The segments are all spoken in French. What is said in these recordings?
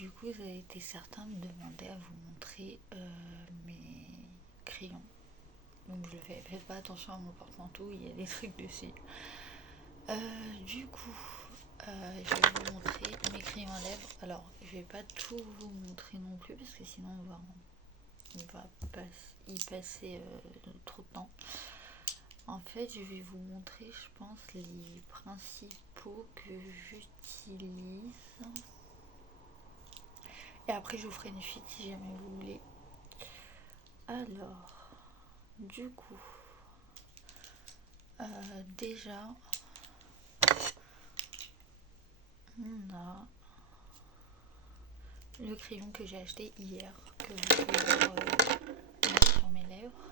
du coup, vous avez été certains me demander à vous montrer mes crayons. Donc je le fais. Faites pas attention à mon porte-manteau, il y a des trucs dessus. Du coup, je vais vous montrer mes crayons à lèvres. Alors, je vais pas tout vous montrer non plus parce que sinon on va y passer trop de temps. En fait, je vais vous montrer, je pense, les principaux que j'utilise. Et après, je vous ferai une suite si jamais vous voulez. Alors, du coup, déjà, on a le crayon que j'ai acheté hier, que vous pouvez voir mettre sur mes lèvres.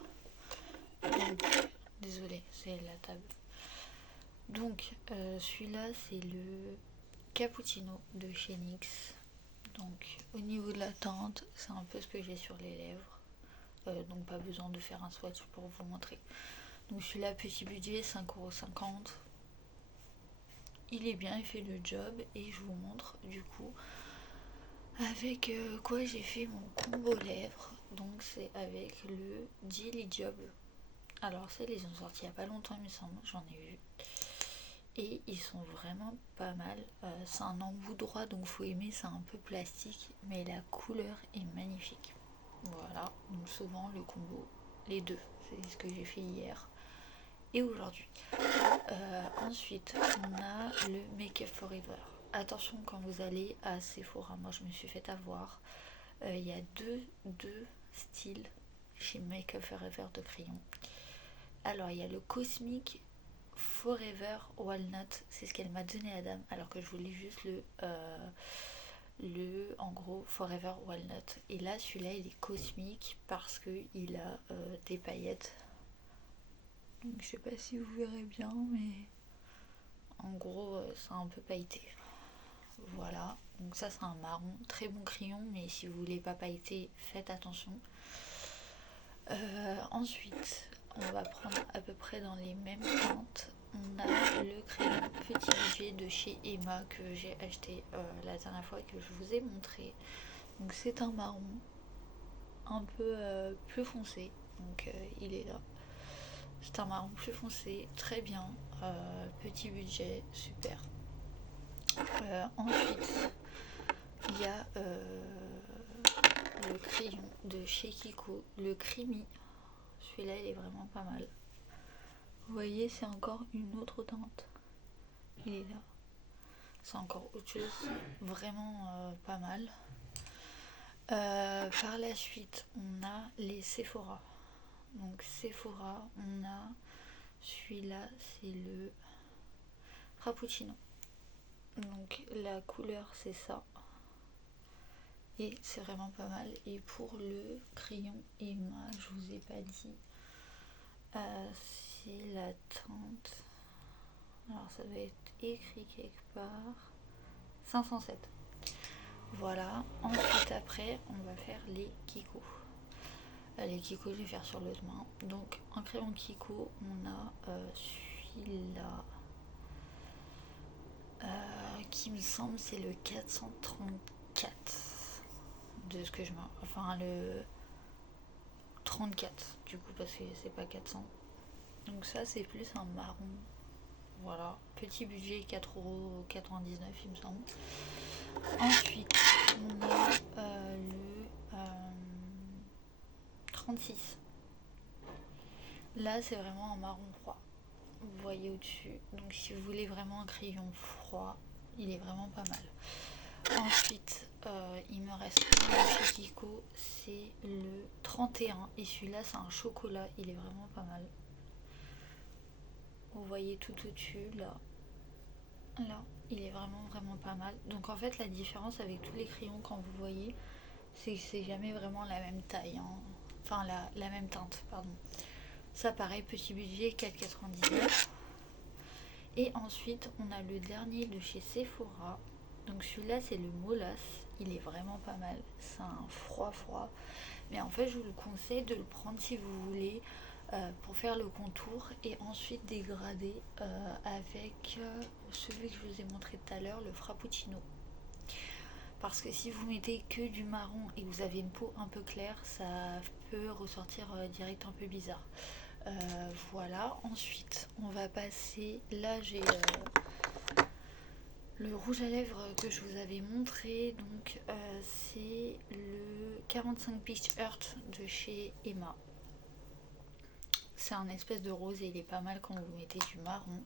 Donc, désolée, c'est la table. Donc, celui-là, c'est le Cappuccino de chez NYX. Donc, au niveau de la teinte, c'est un peu ce que j'ai sur les lèvres. Donc, pas besoin de faire un swatch pour vous montrer. Donc, celui-là, petit budget, 5,50 €. Il est bien, il fait le job. Et je vous montre, du coup, avec quoi j'ai fait mon combo lèvres. Donc, c'est avec le Jelly Job. Alors, ça, ils les ont sortis il n'y a pas longtemps, il me semble. J'en ai vu. Et ils sont vraiment pas mal. C'est un embout droit, donc faut aimer, c'est un peu plastique, mais la couleur est magnifique. Voilà, donc souvent le combo, les deux, c'est ce que j'ai fait hier et aujourd'hui. Ensuite, on a le Make Up Forever. Attention quand vous allez à Sephora, moi je me suis fait avoir. Il y a deux styles chez Make Up Forever de crayons. Alors il y a le Cosmic Forever Walnut, c'est ce qu'elle m'a donné la dame, alors que je voulais juste en gros Forever Walnut. Et là, celui-là, il est cosmique parce que il a des paillettes. Donc, je sais pas si vous verrez bien, mais en gros, c'est un peu pailleté. Voilà. Donc ça, c'est un marron, très bon crayon, mais si vous voulez pas pailleter, faites attention. Ensuite, on va prendre à peu près dans les mêmes teintes. On a le crayon petit budget de chez Emma que j'ai acheté la dernière fois que je vous ai montré. Donc c'est un marron un peu plus foncé. Donc il est là. C'est un marron plus foncé, très bien. Petit budget, super. Ensuite, il y a le crayon de chez Kiko, le Creamy. Celui-là, il est vraiment pas mal. Vous voyez, c'est encore une autre teinte. Il est là. C'est encore autre chose. Vraiment pas mal. Par la suite, on a les Sephora. Donc Sephora, on a celui-là, c'est le Frappuccino. Donc la couleur, c'est ça. Et c'est vraiment pas mal. Et pour le crayon Emma, je vous ai pas dit. C'est la teinte. Alors ça doit être écrit quelque part. 507. Voilà. Ensuite après, on va faire les Kiko. Les Kiko, je vais faire sur l'autre main. Donc en crayon Kiko, on a celui-là. Qui me semble c'est le 434. De ce que je m'en... Enfin le 34 du coup parce que c'est pas 400. Donc ça c'est plus un marron. Voilà, petit budget 4,99 € il me semble. Ensuite on a le 36. Là c'est vraiment un marron froid. Vous voyez au-dessus. Donc si vous voulez vraiment un crayon froid, il est vraiment pas mal. Ensuite, il me reste un chez Kiko, c'est le 31. Et celui-là, c'est un chocolat. Il est vraiment pas mal. Vous voyez tout au-dessus, là. Là, il est vraiment pas mal. Donc en fait, la différence avec tous les crayons, quand vous voyez, c'est que c'est jamais vraiment la même taille. Hein. Enfin, la même teinte, pardon. Ça, pareil, petit budget, 4,99 €. Et ensuite, on a le dernier de chez Sephora. Donc celui-là, c'est le Molas. Il est vraiment pas mal. C'est un froid. Mais en fait, je vous le conseille de le prendre si vous voulez pour faire le contour et ensuite dégrader avec celui que je vous ai montré tout à l'heure, le Frappuccino. parce que si vous mettez que du marron et que vous avez une peau un peu claire, ça peut ressortir direct un peu bizarre. Voilà, ensuite on va passer, là j'ai le rouge à lèvres que je vous avais montré, donc c'est le 45 Peach Earth de chez Emma. C'est un espèce de rose et il est pas mal quand vous mettez du marron.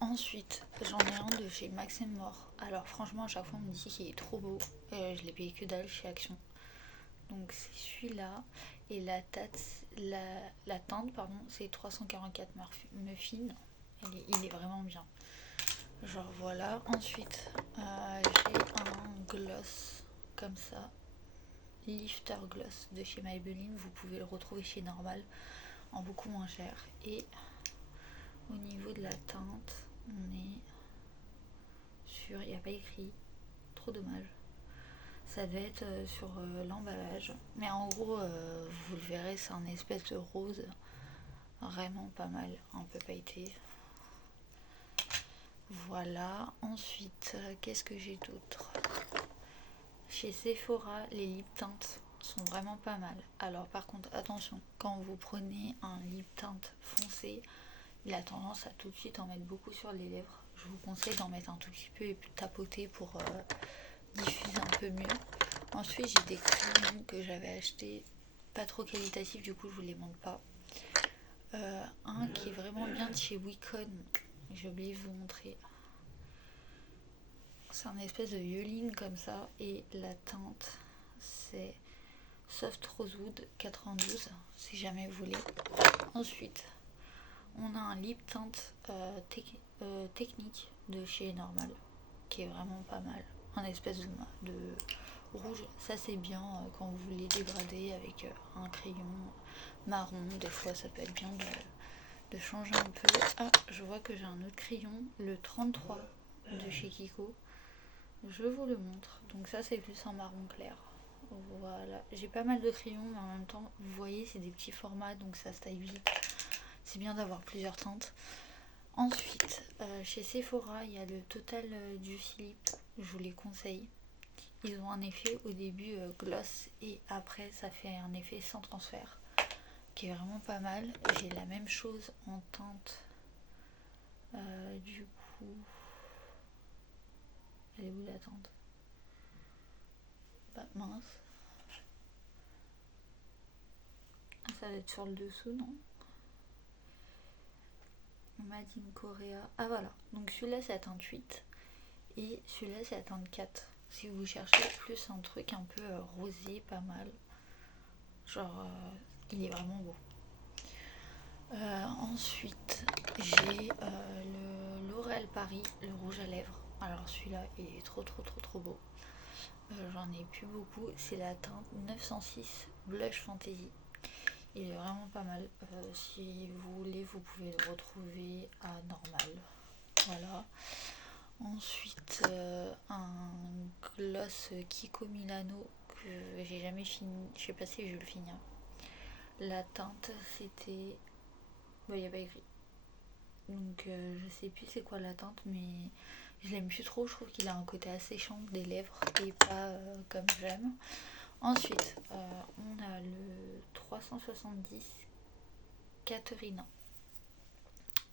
Ensuite, j'en ai un de chez Max More. Alors franchement, à chaque fois on me dit qu'il est trop beau. Je l'ai payé que dalle chez Action. Donc c'est celui-là. Et la teinte, c'est 344 Muffin. Il est vraiment bien. Genre voilà. Ensuite, j'ai un gloss comme ça. Lifter Gloss de chez Maybelline. Vous pouvez le retrouver chez Normal en beaucoup moins cher. Et au niveau de la teinte, on est sur... Il n'y a pas écrit. Trop dommage. Ça devait être sur l'emballage. Mais en gros, vous le verrez, c'est un espèce de rose. Vraiment pas mal. Un peu pailleté. Voilà. Ensuite, qu'est-ce que j'ai d'autre? Chez Sephora, les lip tints sont vraiment pas mal. Alors par contre, attention, quand vous prenez un lip tint foncé, il a tendance à tout de suite en mettre beaucoup sur les lèvres. Je vous conseille d'en mettre un tout petit peu et puis de tapoter pour diffuser un peu mieux. Ensuite, j'ai des crayons que j'avais achetés, pas trop qualitatifs, du coup je vous les montre pas. Un qui est vraiment bien de chez Wicon, j'ai oublié de vous montrer. C'est un espèce de violine comme ça et la teinte c'est Soft Rosewood 92 si jamais vous voulez. Ensuite, on a un lip tint technique de chez Normal qui est vraiment pas mal. Un espèce de rouge, ça c'est bien quand vous voulez dégrader avec un crayon marron. Des fois ça peut être bien de changer un peu. Ah, je vois que j'ai un autre crayon, le 33 de chez Kiko. Je vous le montre. Donc ça c'est plus un marron clair. Voilà, j'ai pas mal de crayons mais en même temps vous voyez c'est des petits formats donc ça se taille vite. C'est bien d'avoir plusieurs teintes. Ensuite chez Sephora il y a le Total du Philippe, je vous les conseille. Ils ont un effet au début gloss et après ça fait un effet sans transfert qui est vraiment pas mal. J'ai la même chose en teinte du coup. Elle est où la teinte? Bah mince. Ça va être sur le dessous, non? Made in Korea. Ah voilà. Donc celui-là c'est la teinte 8 et celui-là c'est la teinte 4. Si vous cherchez plus un truc un peu rosé, pas mal. Genre il est vraiment beau. Ensuite j'ai le L'Oréal Paris, le rouge à lèvres. Alors celui-là il est trop beau. J'en ai plus beaucoup. C'est la teinte 906 Blush Fantasy. Il est vraiment pas mal. Si vous voulez, vous pouvez le retrouver à Normal. Voilà. Ensuite, un gloss Kiko Milano que j'ai jamais fini. Je sais pas si je vais le finir. La teinte, c'était... Bon, il n'y a pas écrit. Donc, je sais plus c'est quoi la teinte, mais je l'aime plus trop. Je trouve qu'il a un côté asséchant des lèvres et pas comme j'aime. Ensuite, on a le 370 Caterina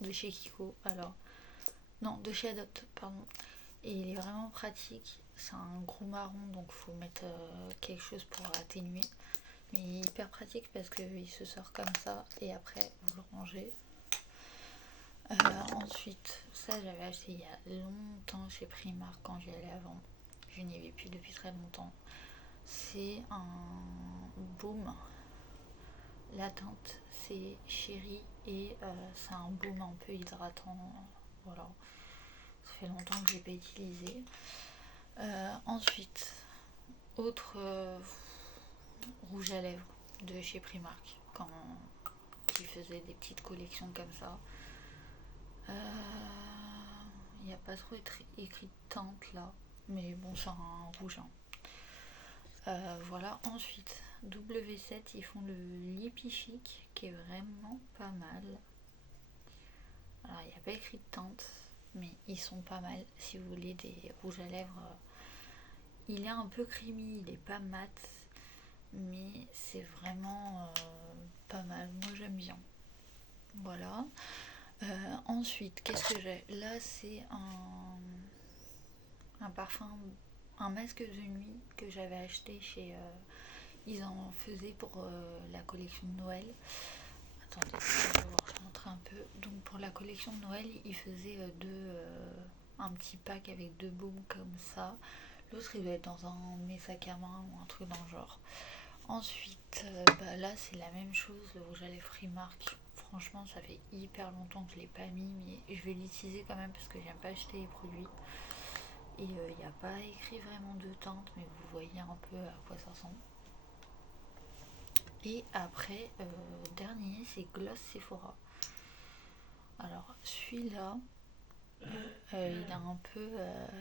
de chez Kiko. Alors, non, de chez Adopt, pardon. Et il est vraiment pratique. C'est un gros marron, donc il faut mettre quelque chose pour atténuer. Mais il est hyper pratique parce qu'il se sort comme ça et après vous le rangez. Ensuite, ça j'avais acheté il y a longtemps chez Primark quand j'y allais avant. Je n'y vais plus depuis très longtemps. C'est un baume. La teinte c'est Chéri et c'est un baume un peu hydratant. Voilà. Ça fait longtemps que je l'ai pas utilisé. Ensuite, autre rouge à lèvres de chez Primark quand ils faisaient des petites collections comme ça. Il n'y a pas trop écrit teinte là, mais bon, c'est un rouge. Voilà. Ensuite, W7, ils font le Lippy Chic qui est vraiment pas mal. Alors, il n'y a pas écrit de teinte, mais ils sont pas mal si vous voulez des rouges à lèvres il est un peu creamy, il est pas mat, mais c'est vraiment pas mal. Moi j'aime bien. Voilà. Ensuite, qu'est-ce que j'ai? Là, c'est un parfum, un masque de nuit que j'avais acheté chez. Ils en faisaient pour la collection de Noël. Attendez, je vais vous montrer un peu. Donc pour la collection de Noël, ils faisaient un petit pack avec 2 baumes comme ça. L'autre, il doit être dans un mes sacs à main ou un truc dans le genre. Ensuite, là, c'est la même chose. Le rouge à lèvres Primark. Franchement, ça fait hyper longtemps que je l'ai pas mis, mais je vais l'utiliser quand même parce que j'aime pas acheter les produits. Et il n'y a pas écrit vraiment de teinte, mais vous voyez un peu à quoi ça ressemble. Et après, dernier, c'est Gloss Sephora. Alors, celui-là, il a un peu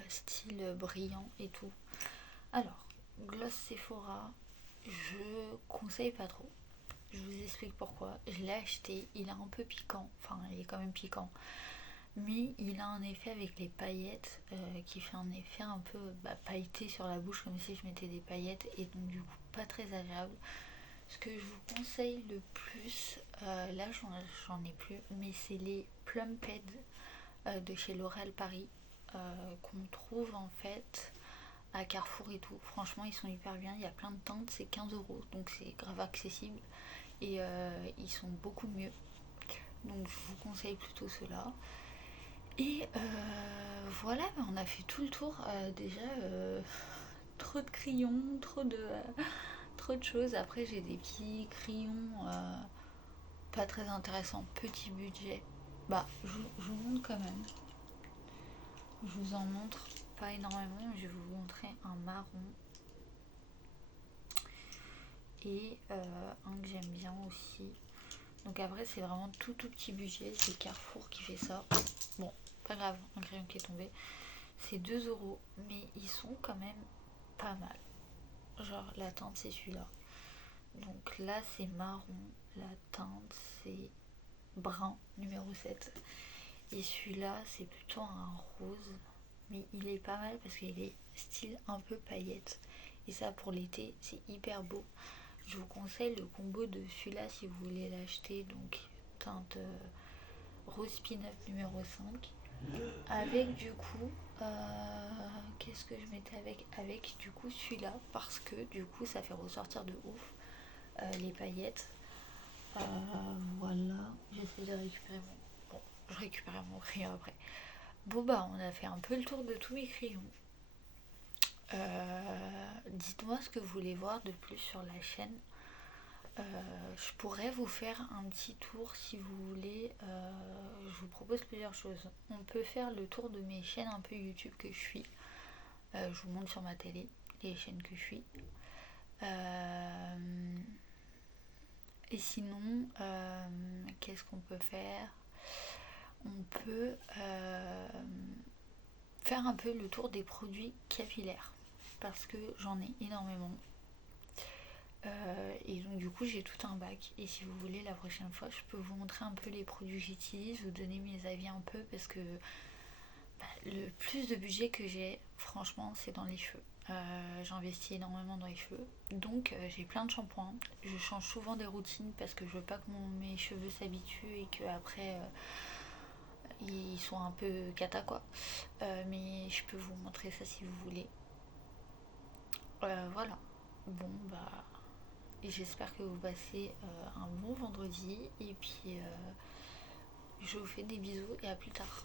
style brillant et tout. Alors, Gloss Sephora, je conseille pas trop. Je vous explique pourquoi. Je l'ai acheté, il est un peu piquant. Enfin, il est quand même piquant. Mais il a un effet avec les paillettes qui fait un effet un peu pailleté sur la bouche, comme si je mettais des paillettes. Et donc, du coup, pas très agréable. Ce que je vous conseille le plus, là j'en ai plus, mais c'est les Plumped de chez L'Oréal Paris qu'on trouve en fait à Carrefour et tout. Franchement, ils sont hyper bien. Il y a plein de teintes, c'est 15 €, donc c'est grave accessible et ils sont beaucoup mieux. Donc je vous conseille plutôt ceux-là. Et voilà, on a fait tout le tour. Déjà, trop de crayons, trop de choses. Après, j'ai des petits crayons pas très intéressants, petit budget. Je vous montre quand même. Je vous en montre pas énormément, mais je vais vous montrer un marron et un que j'aime bien aussi. Donc après, c'est vraiment tout petit budget. C'est Carrefour qui fait ça. Bon, pas grave, un crayon qui est tombé. C'est 2 €, mais ils sont quand même pas mal. Genre, la teinte, c'est celui-là. Donc là, c'est marron. La teinte, c'est brun, numéro 7. Et celui-là, c'est plutôt un rose. Mais il est pas mal parce qu'il est style un peu paillette. Et ça, pour l'été, c'est hyper beau. Je vous conseille le combo de celui-là si vous voulez l'acheter. Donc, teinte rose pin-up numéro 5. Avec du coup, qu'est-ce que je mettais avec du coup celui-là. Parce que du coup, ça fait ressortir de ouf les paillettes. Voilà, j'essaie de récupérer mon... Bon, je récupérerai mon crayon après. Bon on a fait un peu le tour de tous mes crayons. Dites-moi ce que vous voulez voir de plus sur la chaîne. Je pourrais vous faire un petit tour si vous voulez. Je vous propose plusieurs choses. On peut faire le tour de mes chaînes un peu YouTube que je suis. Je vous montre sur ma télé les chaînes que je suis. Et sinon, qu'est-ce qu'on peut faire? On peut faire un peu le tour des produits capillaires parce que j'en ai énormément. Et donc du coup j'ai tout un bac et si vous voulez la prochaine fois je peux vous montrer un peu les produits que j'utilise, vous donner mes avis un peu parce que le plus de budget que j'ai franchement c'est dans les cheveux. J'investis énormément dans les cheveux donc j'ai plein de shampoings, je change souvent des routines parce que je veux pas que mes cheveux s'habituent et que après ils sont un peu cata quoi. Mais je peux vous montrer ça si vous voulez. Voilà. Bon et j'espère que vous passez un bon vendredi et puis je vous fais des bisous et à plus tard.